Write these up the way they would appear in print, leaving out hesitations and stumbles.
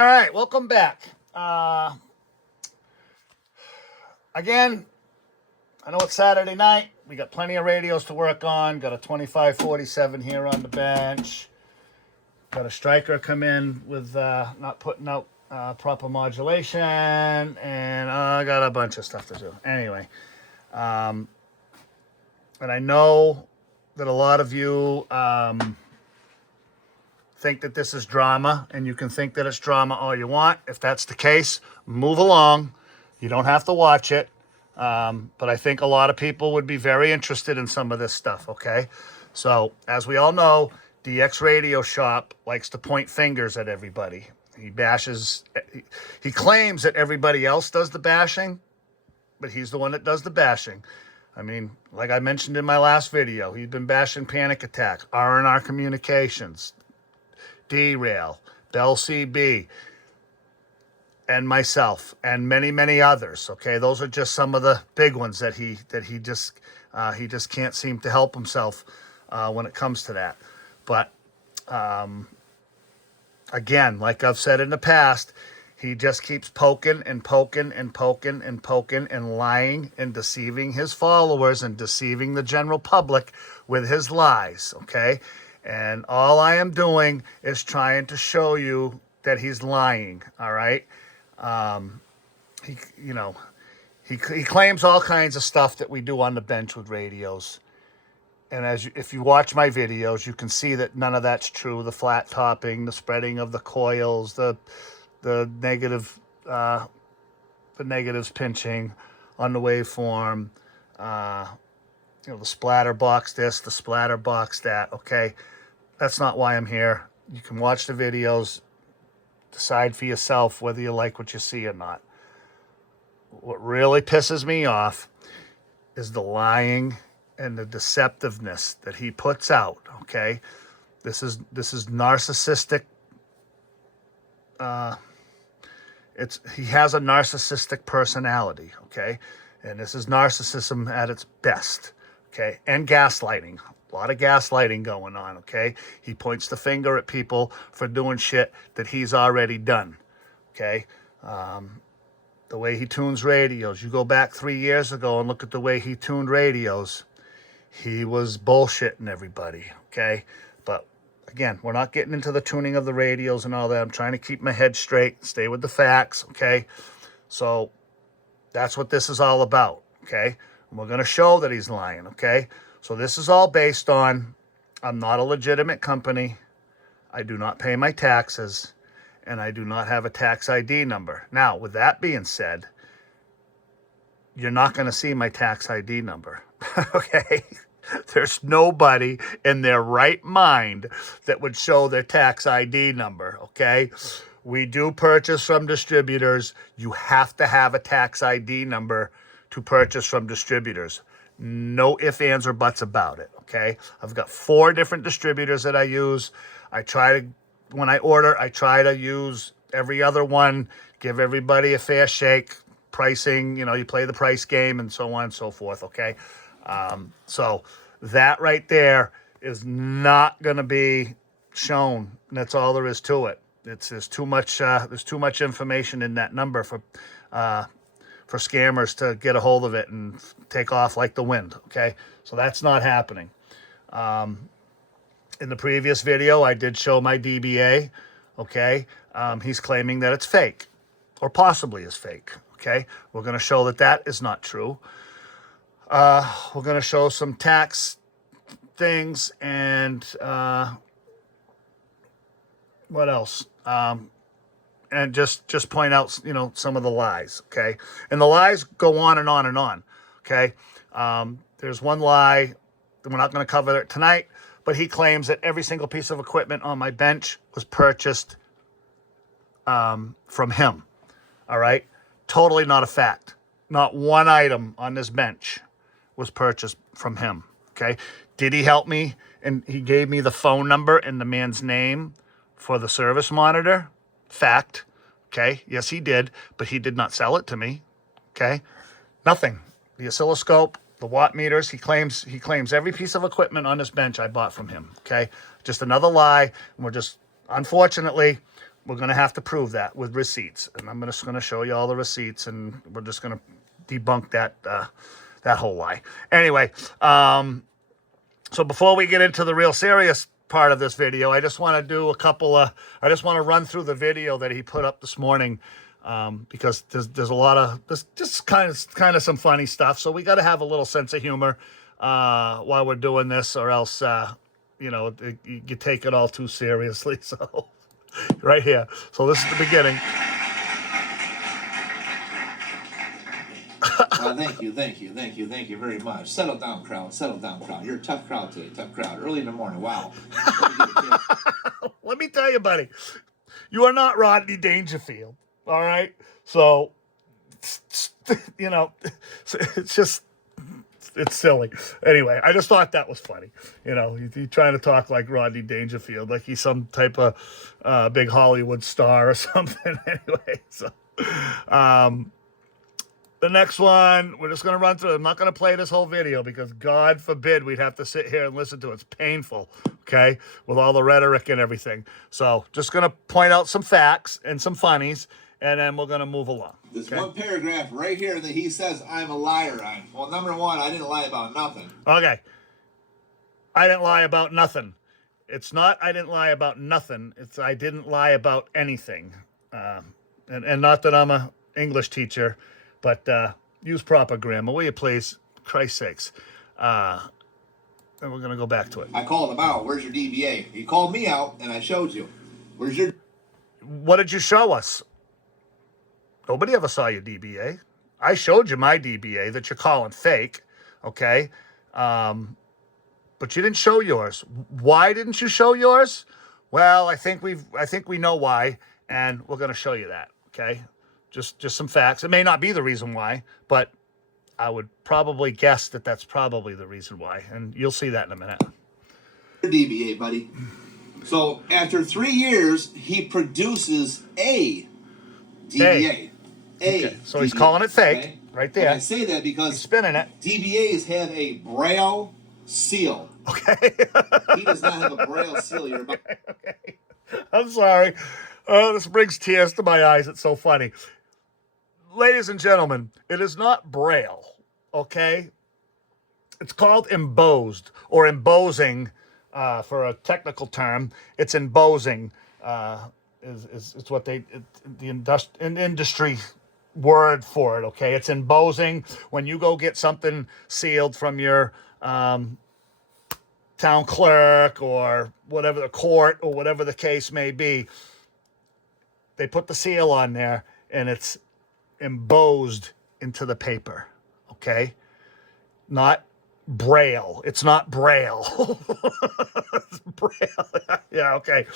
All right, welcome back. Again, I know it's Saturday night. We got plenty of radios to work on. Got a 2547 here on the bench. Got a striker come in with not putting out proper modulation. And I got a bunch of stuff to do. Anyway, and I know that a lot of you think that this is drama, and you can think that it's drama all you want. If that's the case, move along. You don't have to watch it. But I think a lot of people would be very interested in some of this stuff, okay? So, as we all know, DX Radio Shop likes to point fingers at everybody. He claims that everybody else does the bashing, but he's the one that does the bashing. I mean, like I mentioned in my last video, he's been bashing Panic Attack, R&R Communications, D-Rail, Bell CB, and myself, and many, many others. Okay, those are just some of the big ones that he just can't seem to help himself when it comes to that. But again, like I've said in the past, he just keeps poking and poking and poking and poking and lying and deceiving his followers and deceiving the general public with his lies. Okay. And all I am doing is trying to show you that he's lying, all right? He claims all kinds of stuff that we do on the bench with radios. And if you watch my videos, you can see that none of that's true. The flat topping, the spreading of the coils, the negatives pinching on the waveform, the splatter box this, the splatter box that, okay? That's not why I'm here. You can watch the videos, decide for yourself whether you like what you see or not. What really pisses me off is the lying and the deceptiveness that he puts out, okay? This is narcissistic. He has a narcissistic personality, okay? And this is narcissism at its best. Okay, and gaslighting. A lot of gaslighting going on, okay? He points the finger at people for doing shit that he's already done, okay? The way he tunes radios. You go back 3 years ago and look at the way he tuned radios. He was bullshitting everybody, okay? But, again, we're not getting into the tuning of the radios and all that. I'm trying to keep my head straight, stay with the facts, okay? So, that's what this is all about, okay? And we're going to show that he's lying, okay? So this is all based on, I'm not a legitimate company. I do not pay my taxes. And I do not have a tax ID number. Now, with that being said, you're not going to see my tax ID number, okay? There's nobody in their right mind that would show their tax ID number, okay? We do purchase from distributors. You have to have a tax ID number to purchase from distributors. No ifs, ands, or buts about it, okay? I've got 4 different distributors that I use. When I order, I try to use every other one, give everybody a fair shake, pricing, you play the price game and so on and so forth, okay? So that right there is not going to be shown. And that's all there is to it. There's too much information in that number for scammers to get a hold of it and take off like the wind, okay? So that's not happening. In the previous video, I did show my DBA, okay? He's claiming that it's fake, or possibly is fake, okay? We're going to show that that is not true. We're going to show some tax things and what else? And just point out, some of the lies, okay? And the lies go on and on and on, okay? There's one lie, we're not going to cover it tonight, but he claims that every single piece of equipment on my bench was purchased from him, all right? Totally not a fact. Not one item on this bench was purchased from him, okay? Did he help me? And he gave me the phone number and the man's name for the service monitor. Fact. Okay. Yes, he did, but he did not sell it to me. Okay. Nothing. The oscilloscope, the watt meters, he claims every piece of equipment on this bench I bought from him. Okay. Just another lie. And unfortunately, we're going to have to prove that with receipts. And I'm just going to show you all the receipts, and we're just going to debunk that that whole lie. Anyway, so before we get into the real serious part of this video, I just want to do a couple of, I just want to run through the video that he put up this morning, because there's a lot of, there's just kind of some funny stuff. So we got to have a little sense of humor while we're doing this, or else, you know, you take it all too seriously. So right here. So this is the beginning. Thank you very much. Settle down, crowd. Settle down, crowd. You're a tough crowd today, tough crowd. Early in the morning, wow. Let me tell you, buddy, you are not Rodney Dangerfield, all right? So, you know, it's just, it's silly. Anyway, I just thought that was funny. You know, he's trying to talk like Rodney Dangerfield, like he's some type of big Hollywood star or something. Anyway, so... the next one, we're just going to run through. I'm not going to play this whole video because God forbid we'd have to sit here and listen to it. It's painful, okay, with all the rhetoric and everything. So just going to point out some facts and some funnies, and then we're going to move along. This one paragraph right here that he says I'm a liar on. Well, number one, I didn't lie about nothing. Okay. I didn't lie about nothing. It's not I didn't lie about nothing. It's I didn't lie about anything. And not that I'm a English teacher, but use proper grammar, will you please? Christ's sakes. And we're going to go back to it. I called him out. Where's your DBA? He called me out, and I showed you. Where's your... What did you show us? Nobody ever saw your DBA. I showed you my DBA that you're calling fake, okay? But you didn't show yours. Why didn't you show yours? Well, I think we know why, and we're going to show you that, okay? Just some facts. It may not be the reason why, but I would probably guess that that's probably the reason why. And you'll see that in a minute. DBA, buddy. So after 3 years, he produces a DBA. Okay. So he's calling it fake, okay? Right there. And I say that because he's spinning it. DBAs have a Braille seal. Okay. He does not have a Braille seal. You're about... Okay. I'm sorry. This brings tears to my eyes. It's so funny. Ladies and gentlemen, it is not Braille, okay? It's called embossed or embossing for a technical term. It's embossing is what the industry word for it, okay? It's embossing. When you go get something sealed from your town clerk or whatever, the court or whatever the case may be, they put the seal on there and it's embossed into the paper, okay? Not Braille. It's not Braille. It's Braille. Yeah, okay.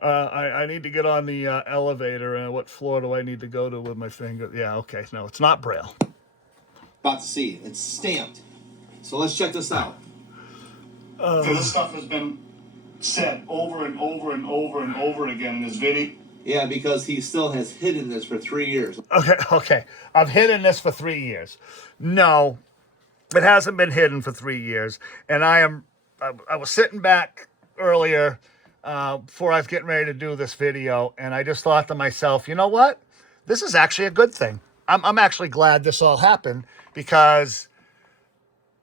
I need to get on the elevator. What floor do I need to go to with my finger? Yeah, okay. No, it's not Braille. About to see. It's stamped. So let's check this out. So this stuff has been said over and over and over and over again in this video. Yeah, because he still has hidden this for 3 years. Okay. I've hidden this for 3 years. No, it hasn't been hidden for 3 years. And I was sitting back earlier before I was getting ready to do this video, and I just thought to myself, you know what? This is actually a good thing. I'm actually glad this all happened, because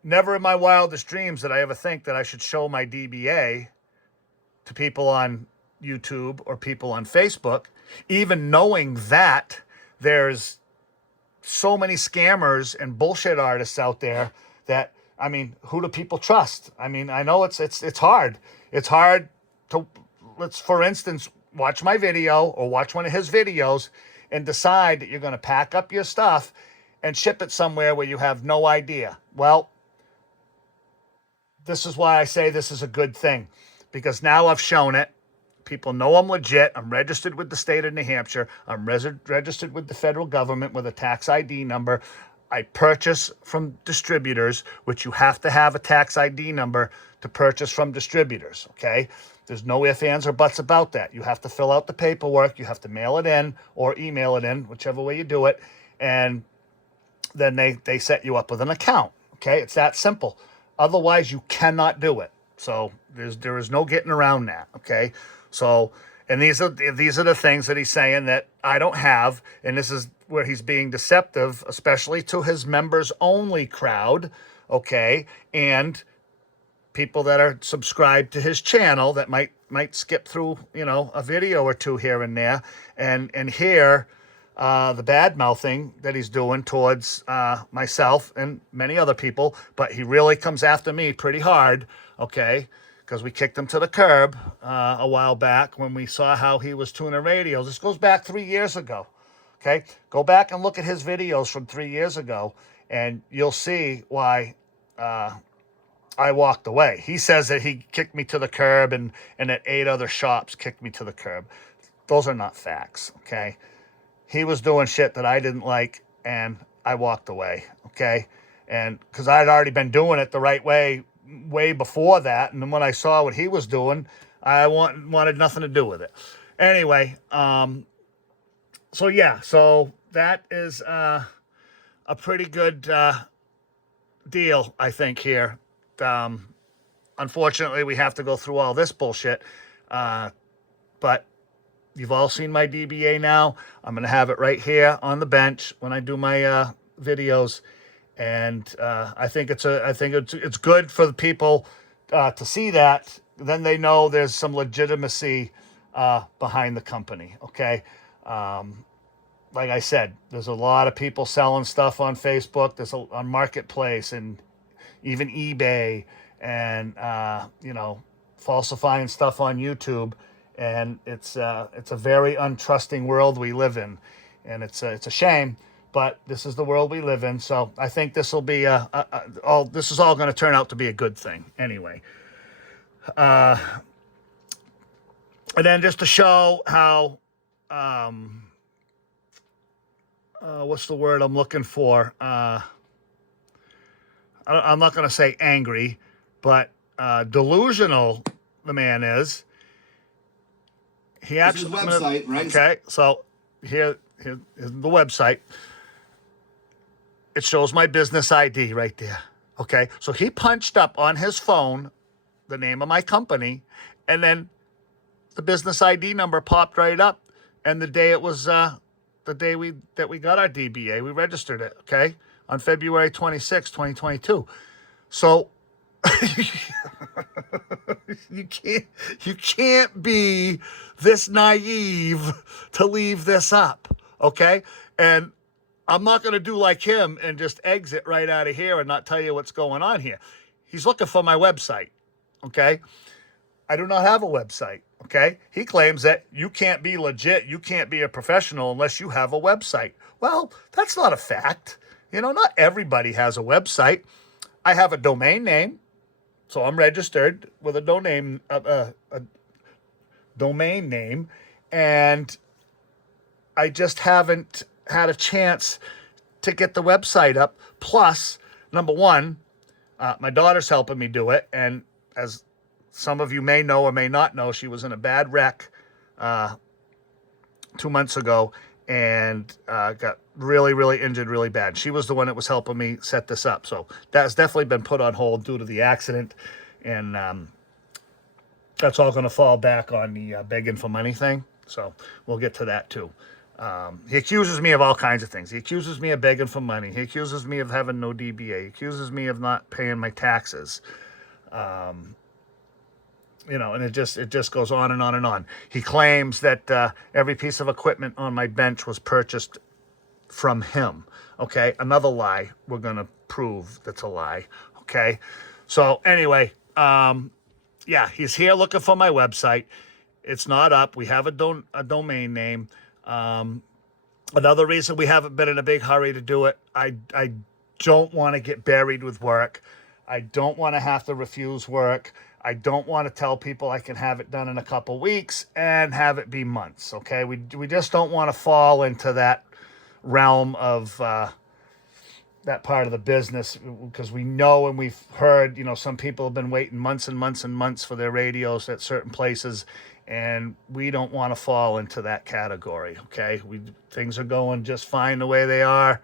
never in my wildest dreams did I ever think that I should show my DBA to people on YouTube or people on Facebook, even knowing that there's so many scammers and bullshit artists out there that, I mean, who do people trust? I mean, I know it's hard. It's hard to, let's, for instance, watch my video or watch one of his videos and decide that you're going to pack up your stuff and ship it somewhere where you have no idea. Well, this is why I say this is a good thing, because now I've shown it. People know I'm legit. I'm registered with the state of New Hampshire. I'm registered with the federal government with a tax ID number. I purchase from distributors, which you have to have a tax ID number to purchase from distributors, okay? There's no ifs, ands, or buts about that. You have to fill out the paperwork. You have to mail it in or email it in, whichever way you do it, and then they set you up with an account, okay? It's that simple. Otherwise, you cannot do it. So there is no getting around that, okay? So, And these are the things that he's saying that I don't have, and this is where he's being deceptive, especially to his members only crowd, okay, and people that are subscribed to his channel that might skip through, a video or two here and there, and hear the bad mouthing that he's doing towards myself and many other people. But he really comes after me pretty hard, okay, because we kicked him to the curb a while back when we saw how he was tuning radios. This goes back 3 years ago, okay? Go back and look at his videos from 3 years ago, and you'll see why I walked away. He says that he kicked me to the curb and that 8 other shops kicked me to the curb. Those are not facts, okay? He was doing shit that I didn't like, and I walked away, okay? And because I'd already been doing it the right way before that, and then when I saw what he was doing, I wanted nothing to do with it. Anyway, so that is a pretty good deal, I think, here. Unfortunately, we have to go through all this bullshit, but you've all seen my DBA now. I'm going to have it right here on the bench when I do my videos, and I think it's good for the people to see that. Then they know there's some legitimacy behind the company. Okay, like I said, there's a lot of people selling stuff on Facebook. There's on Marketplace and even eBay, and falsifying stuff on YouTube. And it's a very untrusting world we live in, and it's a shame, but this is the world we live in. So I think this will be this is all going to turn out to be a good thing anyway. And then just to show how what's the word I'm looking for? I'm not going to say angry, but delusional the man is. He actually, this is website, right? Okay, so here's the website. It shows my business ID right there. Okay, so he punched up on his phone the name of my company, and then the business ID number popped right up. And the day it was the day we got our DBA, we registered it. Okay, on February 26, 2022. So you can't be this naive to leave this up, okay? And I'm not going to do like him and just exit right out of here and not tell you what's going on here. He's looking for my website, okay? I do not have a website, okay? He claims that you can't be legit, you can't be a professional unless you have a website. Well, that's not a fact. Not everybody has a website. I have a domain name. So I'm registered with a domain name, and I just haven't had a chance to get the website up. Plus, number one, my daughter's helping me do it, and as some of you may know or may not know, she was in a bad wreck 2 months ago and got really, really injured really bad. She was the one that was helping me set this up. So that's definitely been put on hold due to the accident. And that's all going to fall back on the begging for money thing. So we'll get to that too. He accuses me of all kinds of things. He accuses me of begging for money. He accuses me of having no DBA. He accuses me of not paying my taxes. And it just goes on and on and on. He claims that every piece of equipment on my bench was purchased from him. Okay, another lie. We're going to prove that's a lie. Okay, so anyway, he's here looking for my website. It's not up. We have a domain name. Another reason we haven't been in a big hurry to do it, I don't want to get buried with work. I don't want to have to refuse work. I don't want to tell people I can have it done in a couple weeks and have it be months, okay? We just don't want to fall into that realm of that part of the business, because we know and we've heard, some people have been waiting months and months and months for their radios at certain places, and we don't want to fall into that category, okay? Things are going just fine the way they are.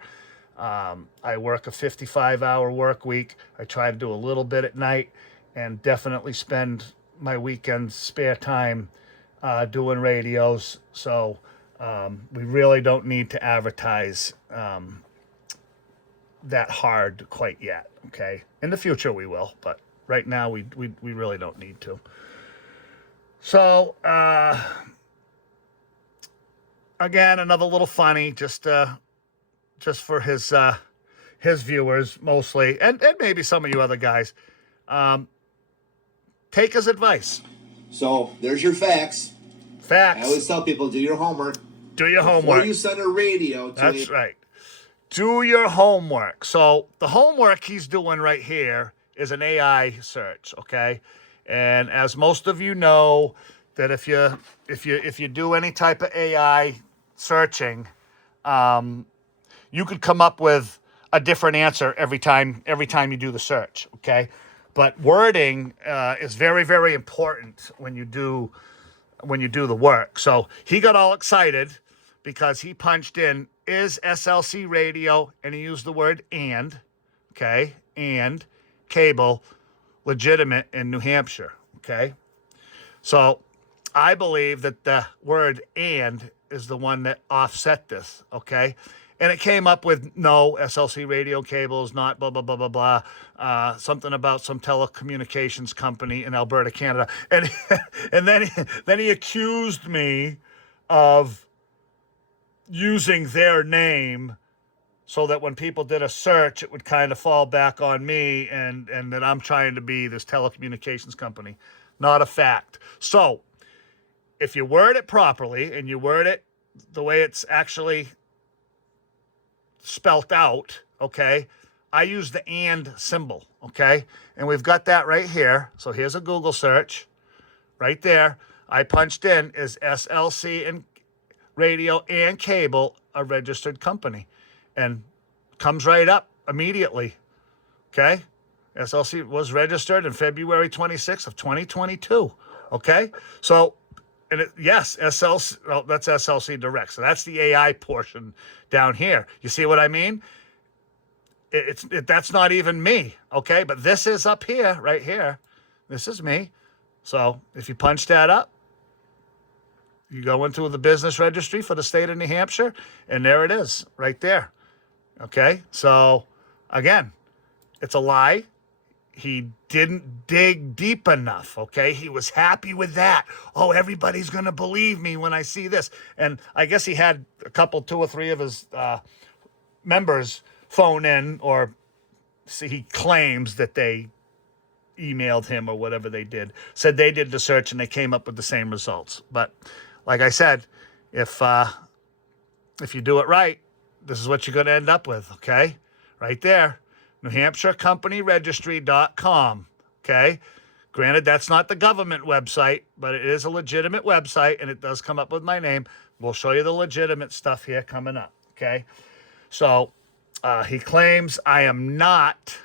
I work a 55-hour work week. I try to do a little bit at night and definitely spend my weekends spare time doing radios. So we really don't need to advertise that hard quite yet. Okay, in the future we will, but right now we really don't need to. So again, another little funny, just for his viewers mostly, and maybe some of you other guys. Take his advice. So there's your facts. Facts. I always tell people, do your homework. Do your Before homework. you send a radio to That's right. Do your homework. So the homework he's doing right here is an AI search, okay? And as most of you know, that if you do any type of AI searching, you could come up with a different answer every time you do the search, okay? But wording is very, very important when you do the work. So he got all excited because he punched in, is SLC radio, and he used the word and, okay, and cable legitimate in New Hampshire, okay? So I believe that the word and is the one that offset this, okay? And it came up with no SLC radio cables, not blah, blah, blah, blah, blah. Something about some telecommunications company in Alberta, Canada. And and then he accused me of using their name so that when people did a search, it would kind of fall back on me and that I'm trying to be this telecommunications company. Not a fact. So if you word it properly and you word it the way it's actually spelt out, okay, I use the and symbol, okay? And we've got that right here. So here's a Google search right there. I punched in, is SLC and radio and cable a registered company? And comes right up immediately, okay? SLC was registered in February 26th of 2022, okay? So, and yes, SLC, well, that's SLC Direct. So that's the AI portion down here. You see what I mean? That's not even me, okay? But this is up here, right here. This is me. So if you punch that up, you go into the business registry for the state of New Hampshire, and there it is, right there. Okay? So, again, it's a lie. He didn't dig deep enough, okay? He was happy with that. Oh, everybody's going to believe me when I see this. And I guess he had a couple, 2 or 3 of his members phone in, or see, he claims that they emailed him or whatever they did, said they did the search and they came up with the same results. But like I said, if you do it right, this is what you're going to end up with, okay? Right there, NewHampshireCompanyRegistry.com, okay? Granted, that's not the government website, but it is a legitimate website, and it does come up with my name. We'll show you the legitimate stuff here coming up, okay? So he claims I am not,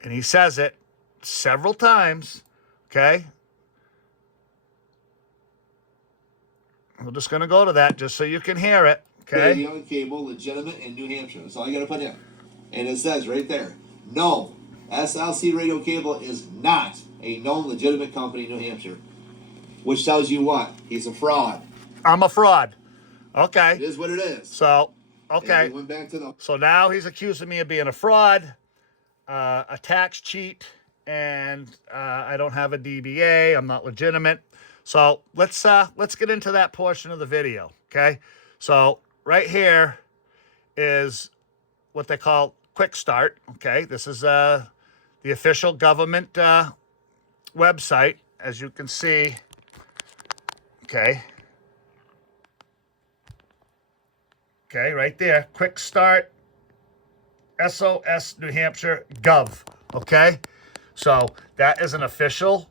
and he says it several times, okay? We're just going to go to that just so you can hear it, okay? Radio and cable legitimate in New Hampshire. That's all you got to put in. And it says right there, no, SLC Radio Cable is not a known legitimate company in New Hampshire. Which tells you what? He's a fraud. I'm a fraud. Okay. It is what it is. So, okay. And we went back to the... So now he's accusing me of being a fraud, a tax cheat, and I don't have a DBA. I'm not legitimate. So let's get into that portion of the video, okay? So right here is what they call Quick Start, okay? This is the official government website, as you can see, okay? Okay, right there, Quick Start, SOS New Hampshire Gov, okay? So that is an official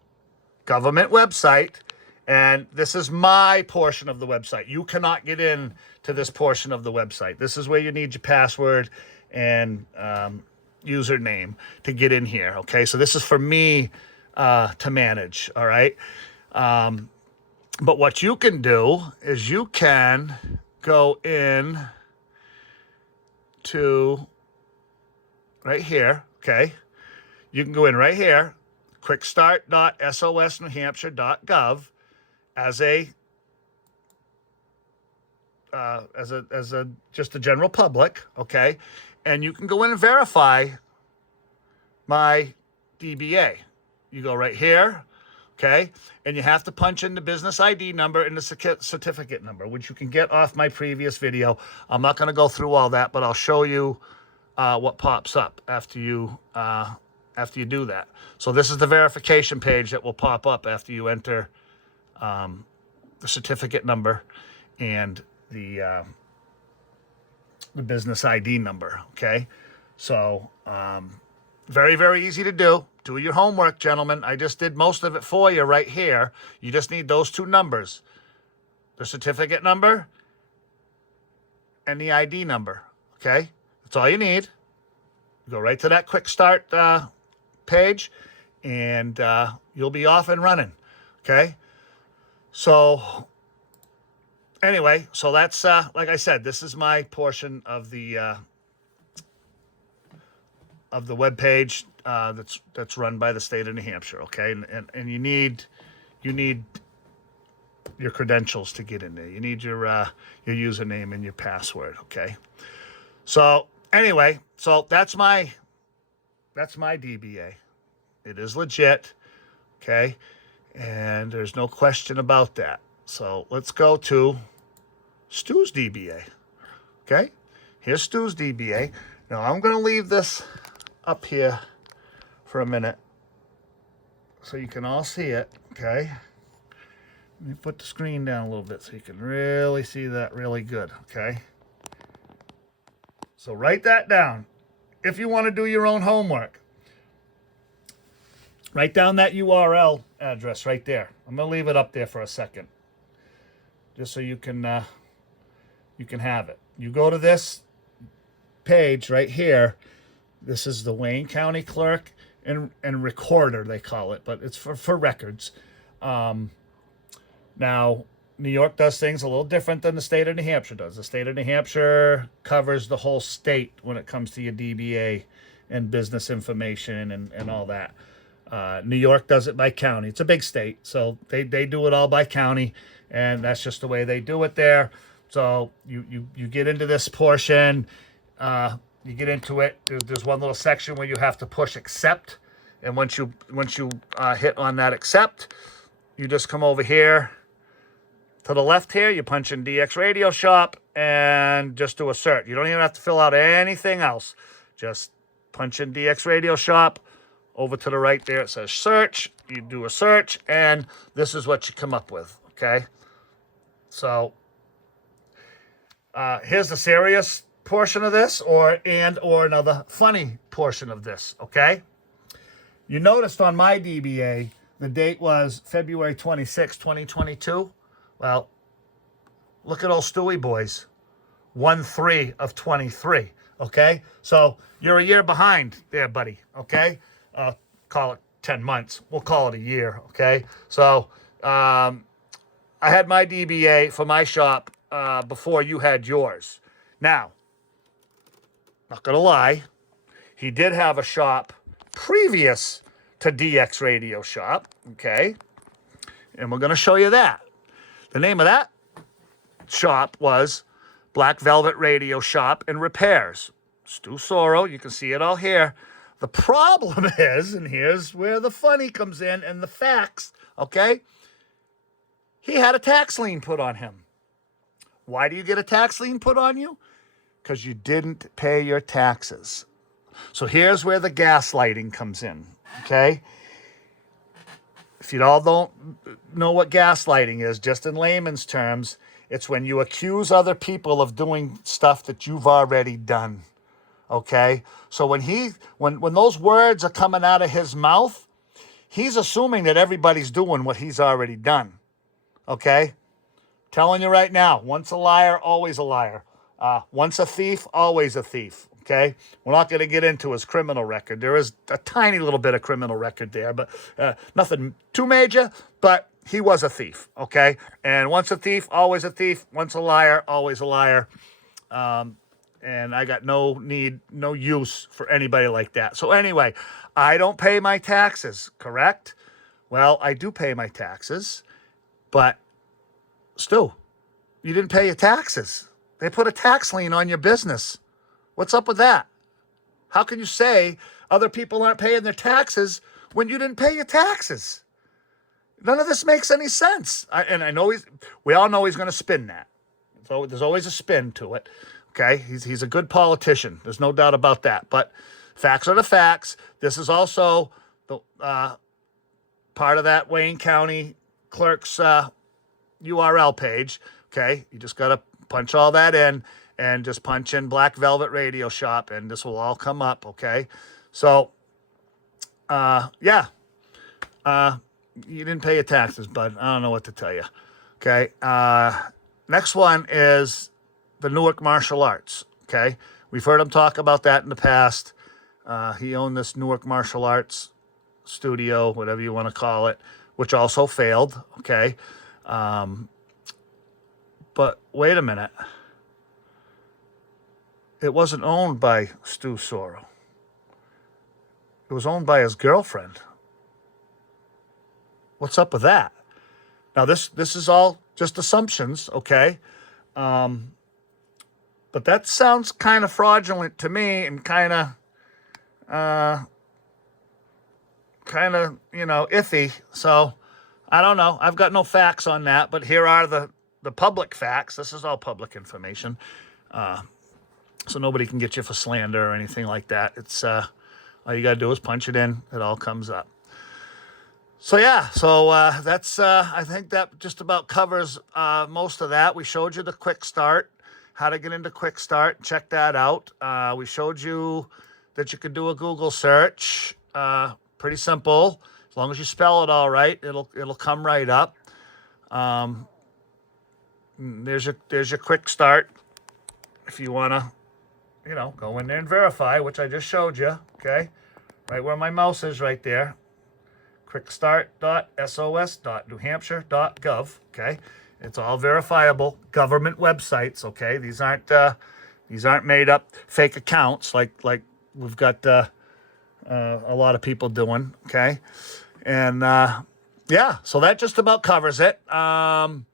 government website, and this is my portion of the website. You cannot get in to this portion of the website. This is where you need your password and username to get in here, okay? So this is for me to manage, all right? But what you can do is you can go in to right here, okay? You can go in right here, quickstart.sosnewhampshire.gov, as a just a general public, okay? And you can go in and verify my DBA. You go right here, okay? And you have to punch in the business ID number and the certificate number, which you can get off my previous video. I'm not going to go through all that, but I'll show you what pops up after you do that. So this is the verification page that will pop up after you enter the certificate number and the business ID number, okay? So very, very easy to do. Do your homework, gentlemen. I just did most of it for you right here. You just need those two numbers, the certificate number and the ID number, okay? That's all you need. Go right to that quick start page, and you'll be off and running, okay? So anyway, so that's like I said, this is my portion of the web page that's run by the state of New Hampshire, okay? And you need your credentials to get in there. You need your username and your password, okay? So anyway, so that's my DBA. It is legit, okay? And there's no question about that. So let's go to Stu's DBA, okay? Here's Stu's DBA. Now I'm going to leave this up here for a minute so you can all see it, okay? Let me put the screen down a little bit so you can really see that really good, okay? So write that down. If you want to do your own homework, write down that URL address right there. I'm going to leave it up there for a second, just so you can have it. You go to this page right here. This is the Wayne County Clerk and Recorder, they call it, but it's for records. Now, New York does things a little different than the state of New Hampshire does. The state of New Hampshire covers the whole state when it comes to your DBA and business information and all that. New York does it by county. It's a big state, so they do it all by county, and that's just the way they do it there. So you get into this portion, you get into it. There's one little section where you have to push accept, and once you hit on that accept, you just come over here to the left here. You punch in DX Radio Shop and just do a search. You don't even have to fill out anything else. Just punch in DX Radio Shop. Over to the right there, it says search. You do a search, and this is what you come up with, okay? So here's the serious portion of this, or another funny portion of this, okay? You noticed on my DBA, the date was February 26, 2022. Well, look at old Stewie boys. 1/3 of 23, okay? So you're a year behind there, buddy, okay? Call it 10 months. We'll call it a year, okay? So I had my DBA for my shop before you had yours. Now, not going to lie, he did have a shop previous to DX Radio Shop, okay? And we're going to show you that. The name of that shop was Black Velvet Radio Shop and Repairs. Stu Soro, you can see it all here. The problem is, and here's where the funny comes in and the facts, okay? He had a tax lien put on him. Why do you get a tax lien put on you? Because you didn't pay your taxes. So here's where the gaslighting comes in, okay? If you all don't know what gaslighting is, just in layman's terms, it's when you accuse other people of doing stuff that you've already done. Okay, so when those words are coming out of his mouth, he's assuming that everybody's doing what he's already done. Okay, telling you right now, once a liar, always a liar. Once a thief, always a thief. Okay, we're not going to get into his criminal record. There is a tiny little bit of criminal record there, but nothing too major. But he was a thief. Okay, and once a thief, always a thief. Once a liar, always a liar. And I got no use for anybody like that. So anyway, I don't pay my taxes, correct? Well, I do pay my taxes, but Stu, you didn't pay your taxes. They put a tax lien on your business. What's up with that? How can you say other people aren't paying their taxes when you didn't pay your taxes? None of this makes any sense. I know we all know he's going to spin that. So there's always a spin to it. Okay, he's a good politician. There's no doubt about that. But facts are the facts. This is also the part of that Wayne County clerk's URL page. Okay, you just got to punch all that in and just punch in Black Velvet Radio Shop, and this will all come up. Okay, so yeah, you didn't pay your taxes, bud. I don't know what to tell you. Okay, next one is the Newark Martial Arts. Okay, we've heard him talk about that in the past. He owned this Newark Martial Arts studio, whatever you want to call it, which also failed. Okay, but wait a minute. It wasn't owned by Stu Sorrell. It was owned by his girlfriend. What's up with that? Now, this is all just assumptions, okay? But that sounds kind of fraudulent to me and kind of, iffy. So, I don't know. I've got no facts on that, but here are the public facts. This is all public information. So nobody can get you for slander or anything like that. It's all you got to do is punch it in. It all comes up. So, yeah, that's, I think that just about covers most of that. We showed you the quick start, how to get into quick start. Check that out. We showed you that you could do a Google search. Pretty simple. As long as you spell it all right, it'll come right up. There's your quick start. If you want to, go in there and verify, which I just showed you, okay? Right where my mouse is right there. quickstart.sos.newhampshire.gov, okay? It's all verifiable government websites, okay? These aren't made up fake accounts like we've got a lot of people doing, okay? And yeah, so that just about covers it. Again,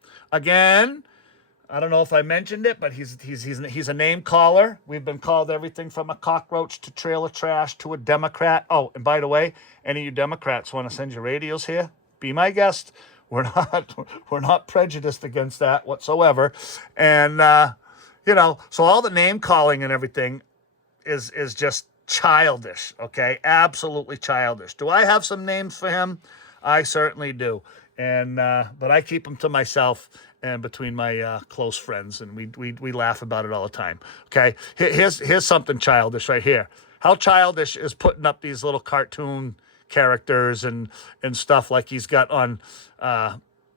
I don't know if I mentioned it, but he's a name caller. We've been called everything from a cockroach to trailer trash to a Democrat. Oh, and by the way, any of you Democrats want to send your radios here? Be my guest. We're not prejudiced against that whatsoever. And so all the name calling and everything is just childish. Okay, absolutely childish. Do I have some names for him? I certainly do. And but I keep them to myself and between my close friends, and we laugh about it all the time. Okay, here's something childish right here. How childish is putting up these little cartoon characters and stuff like he's got on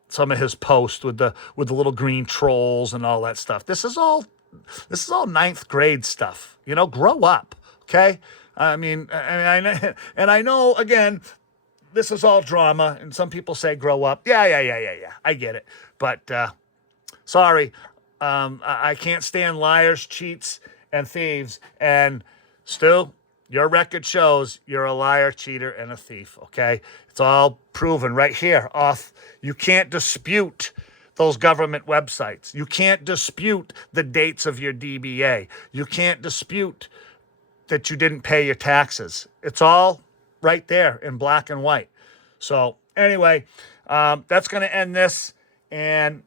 some of his posts with the little green trolls and all that stuff. This is all ninth grade stuff. Grow up. Okay, I mean, and I know again. This is all drama, and some people say grow up. Yeah. I get it. But sorry, I can't stand liars, cheats, and thieves. And Stu, your record shows you're a liar, cheater, and a thief, okay? It's all proven right here. You can't dispute those government websites. You can't dispute the dates of your DBA. You can't dispute that you didn't pay your taxes. It's all right there in black and white. So anyway, that's going to end this. And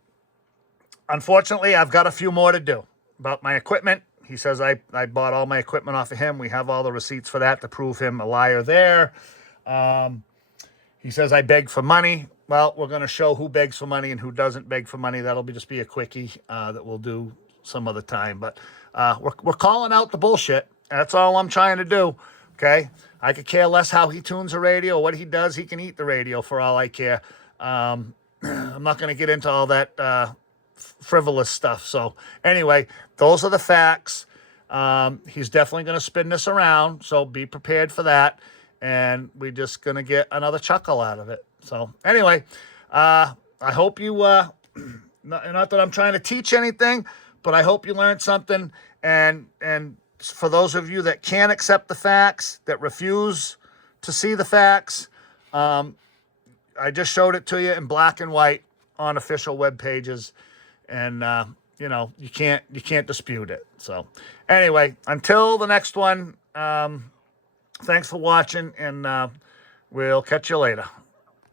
unfortunately, I've got a few more to do about my equipment. He says I bought all my equipment off of him. We have all the receipts for that to prove him a liar there. He says I beg for money. Well, we're going to show who begs for money and who doesn't beg for money. That'll just be a quickie that we'll do some other time. But we're calling out the bullshit. That's all I'm trying to do, okay? I could care less how he tunes a radio, what he does. He can eat the radio for all I care. I'm not going to get into all that frivolous stuff. So anyway, those are the facts. He's definitely going to spin this around, so be prepared for that. And we're just going to get another chuckle out of it. So anyway, I hope you, not that I'm trying to teach anything, but I hope you learned something. And for those of you that can't accept the facts, that refuse to see the facts, I just showed it to you in black and white on official web pages. and you can't dispute it. So anyway, until the next one, thanks for watching, and we'll catch you later.